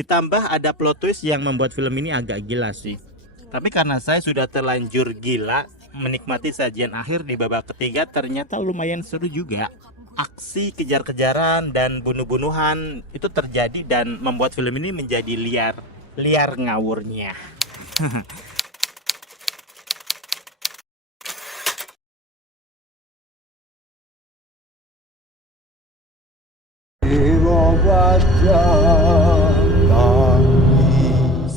Ditambah ada plot twist yang membuat film ini agak gila sih. Tapi karena saya sudah terlanjur gila menikmati sajian akhir di babak ketiga, ternyata lumayan seru juga. Aksi kejar-kejaran dan bunuh-bunuhan itu terjadi dan membuat film ini menjadi liar ngawurnya.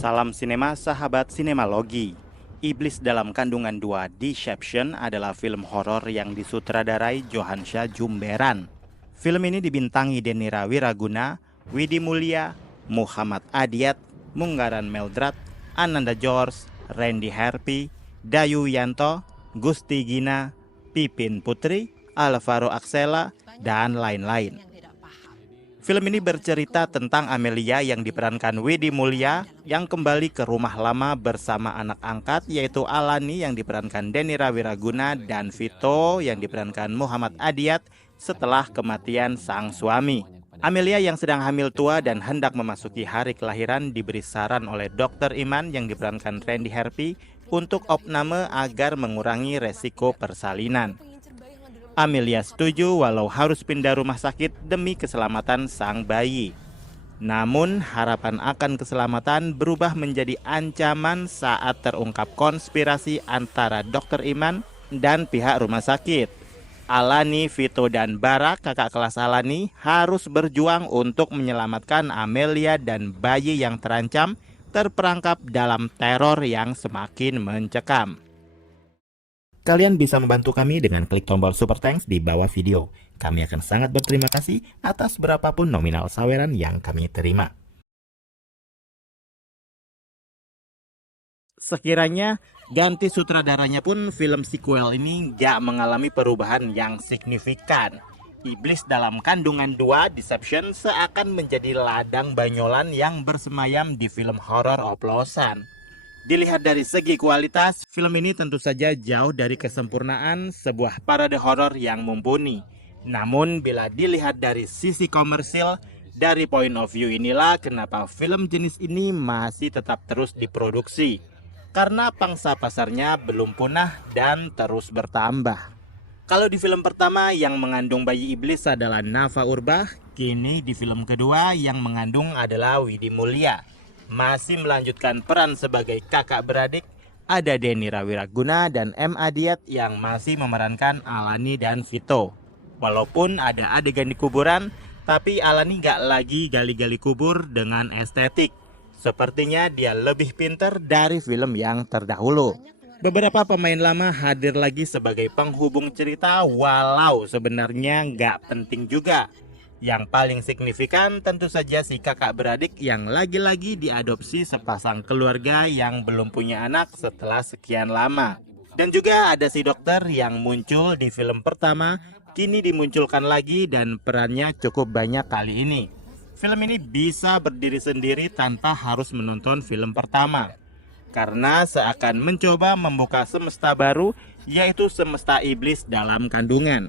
Salam sinema sahabat sinemalogi. Iblis dalam Kandungan 2 Deception adalah film horor yang disutradarai Johansha Jumberan. Film ini dibintangi Denira Wiraguna, Widi Mulia, Muhammad Adiat, Munggaran Meldrat, Ananda George, Randy Harpy, Dayu Yanto, Gusti Gina, Pipin Putri, Alvaro Axela, dan lain-lain. Film ini bercerita tentang Amelia yang diperankan Widi Mulia yang kembali ke rumah lama bersama anak angkat yaitu Alani yang diperankan Denira Wiraguna dan Vito yang diperankan Muhammad Adiat setelah kematian sang suami. Amelia yang sedang hamil tua dan hendak memasuki hari kelahiran diberi saran oleh Dr. Iman yang diperankan Randy Harpy untuk opname agar mengurangi resiko persalinan. Amelia setuju walau harus pindah rumah sakit demi keselamatan sang bayi. Namun harapan akan keselamatan berubah menjadi ancaman saat terungkap konspirasi antara Dr. Iman dan pihak rumah sakit. Alani, Vito, dan Bara, kakak kelas Alani, harus berjuang untuk menyelamatkan Amelia dan bayi yang terancam terperangkap dalam teror yang semakin mencekam. Kalian bisa membantu kami dengan klik tombol Super Thanks di bawah video. Kami akan sangat berterima kasih atas berapapun nominal saweran yang kami terima. Sekiranya ganti sutradaranya pun film sequel ini gak mengalami perubahan yang signifikan. Iblis dalam Kandungan 2 Deception seakan menjadi ladang banyolan yang bersemayam di film horor oplosan. Dilihat dari segi kualitas, film ini tentu saja jauh dari kesempurnaan sebuah parade horor yang mumpuni. Namun bila dilihat dari sisi komersil, dari point of view inilah kenapa film jenis ini masih tetap terus diproduksi. Karena pangsa pasarnya belum punah dan terus bertambah. Kalau di film pertama yang mengandung bayi iblis adalah Nafa Urbach, kini di film kedua yang mengandung adalah Widi Mulia. Masih melanjutkan peran sebagai kakak beradik, ada Denira Wiraguna dan M. Adiat yang masih memerankan Alani dan Vito. Walaupun ada adegan di kuburan, tapi Alani gak lagi gali-gali kubur dengan estetik. Sepertinya dia lebih pintar dari film yang terdahulu. Beberapa pemain lama hadir lagi sebagai penghubung cerita walau sebenarnya gak penting juga. Yang paling signifikan tentu saja si kakak beradik yang lagi-lagi diadopsi sepasang keluarga yang belum punya anak setelah sekian lama. Dan juga ada si dokter yang muncul di film pertama, kini dimunculkan lagi dan perannya cukup banyak kali ini. Film ini bisa berdiri sendiri tanpa harus menonton film pertama. Karena seakan mencoba membuka semesta baru, yaitu semesta iblis dalam kandungan.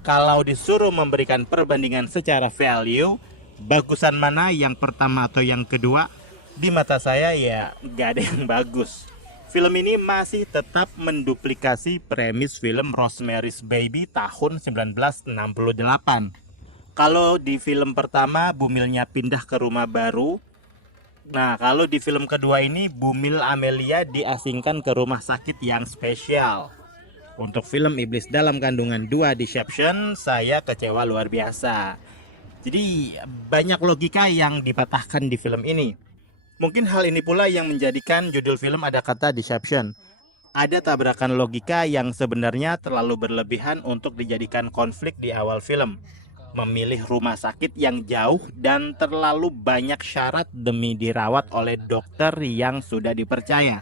Kalau disuruh memberikan perbandingan secara value, bagusan mana yang pertama atau yang kedua? Di mata saya ya gak ada yang bagus. Film ini masih tetap menduplikasi premis film Rosemary's Baby tahun 1968. Kalau di film pertama Bumilnya pindah ke rumah baru. Nah kalau di film kedua ini Bumil Amelia diasingkan ke rumah sakit yang spesial. Untuk film Iblis dalam Kandungan 2 Deception, saya kecewa luar biasa. Jadi banyak logika yang dipatahkan di film ini. Mungkin hal ini pula yang menjadikan judul film ada kata Deception. Ada tabrakan logika yang sebenarnya terlalu berlebihan untuk dijadikan konflik di awal film. Memilih rumah sakit yang jauh dan terlalu banyak syarat demi dirawat oleh dokter yang sudah dipercaya.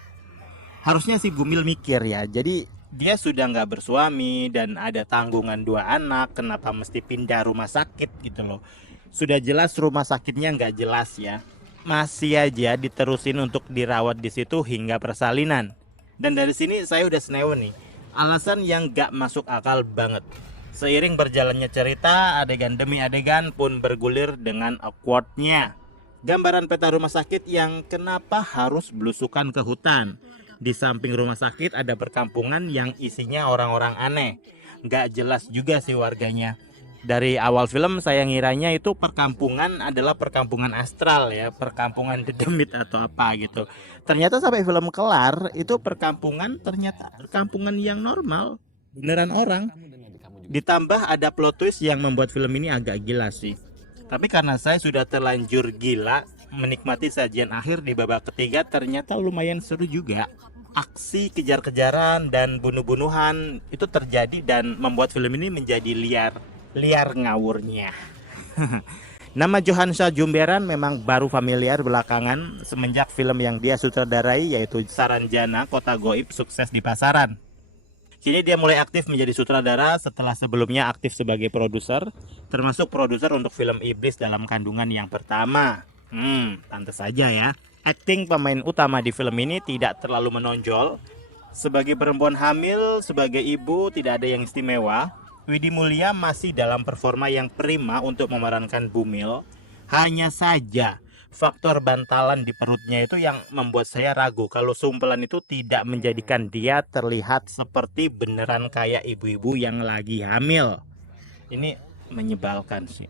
Harusnya si Bumil mikir ya, jadi dia sudah nggak bersuami dan ada tanggungan 2 anak, kenapa mesti pindah rumah sakit gitu loh. Sudah jelas rumah sakitnya nggak jelas ya. Masih aja diterusin untuk dirawat di situ hingga persalinan. Dan dari sini saya udah senewen nih. Alasan yang nggak masuk akal banget. Seiring berjalannya cerita, adegan demi adegan pun bergulir dengan awkwardnya. Gambaran peta rumah sakit yang kenapa harus belusukan ke hutan. Di samping rumah sakit ada perkampungan yang isinya orang-orang aneh. Nggak jelas juga sih warganya. Dari awal film saya ngiranya itu perkampungan adalah perkampungan astral ya, perkampungan dedemit atau apa gitu. Ternyata sampai film kelar itu perkampungan ternyata perkampungan yang normal, beneran orang. Ditambah ada plot twist yang membuat film ini agak gila sih. Tapi karena saya sudah terlanjur gila menikmati sajian akhir di babak ketiga, ternyata lumayan seru juga. Aksi kejar-kejaran dan bunuh-bunuhan itu terjadi dan membuat film ini menjadi liar ngawurnya. Nama Johansa Jumberan memang baru familiar belakangan semenjak film yang dia sutradarai yaitu Saranjana Kota Goib sukses di pasaran. Kini dia mulai aktif menjadi sutradara setelah sebelumnya aktif sebagai produser, termasuk produser untuk film Iblis dalam Kandungan yang pertama. Pantas saja ya. Akting pemain utama di film ini tidak terlalu menonjol. Sebagai perempuan hamil, sebagai ibu tidak ada yang istimewa. Widi Mulia masih dalam performa yang prima untuk memerankan Bumil. Hanya saja faktor bantalan di perutnya itu yang membuat saya ragu kalau sumpelan itu tidak menjadikan dia terlihat seperti beneran kayak ibu-ibu yang lagi hamil. Ini menyebalkan sih.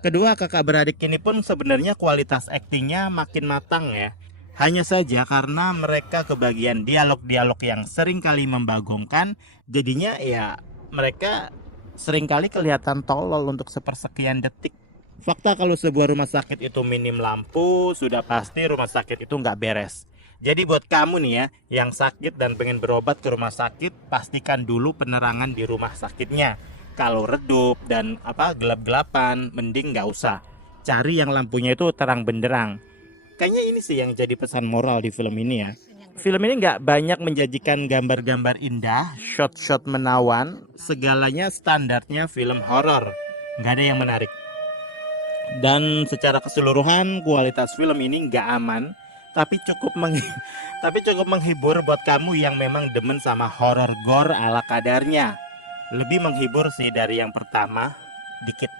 Kedua kakak beradik ini pun sebenarnya kualitas aktingnya makin matang ya. Hanya saja karena mereka kebagian dialog-dialog yang seringkali membagongkan, jadinya ya mereka seringkali kelihatan tolol untuk sepersekian detik. Fakta kalau sebuah rumah sakit itu minim lampu, sudah pasti rumah sakit itu nggak beres. Jadi buat kamu nih ya, yang sakit dan pengen berobat ke rumah sakit, pastikan dulu penerangan di rumah sakitnya. Kalau redup dan gelap-gelapan, mending nggak usah. Cari yang lampunya itu terang benderang. Kayaknya ini sih yang jadi pesan moral di film ini ya. Film ini nggak banyak menjanjikan gambar-gambar indah, shot-shot menawan, segalanya standarnya film horor. Nggak ada yang menarik. Dan secara keseluruhan kualitas film ini nggak aman, tapi cukup menghibur buat kamu yang memang demen sama horor gore ala kadarnya. Lebih menghibur sih dari yang pertama, dikit.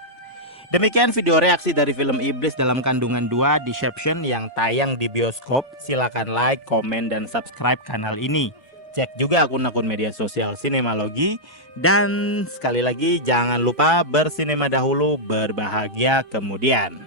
Demikian video reaksi dari film Iblis dalam Kandungan 2 Deception yang tayang di bioskop. Silakan like, komen, dan subscribe kanal ini. Cek juga akun-akun media sosial Sinemalogi. Dan sekali lagi jangan lupa bersinema dahulu, berbahagia kemudian.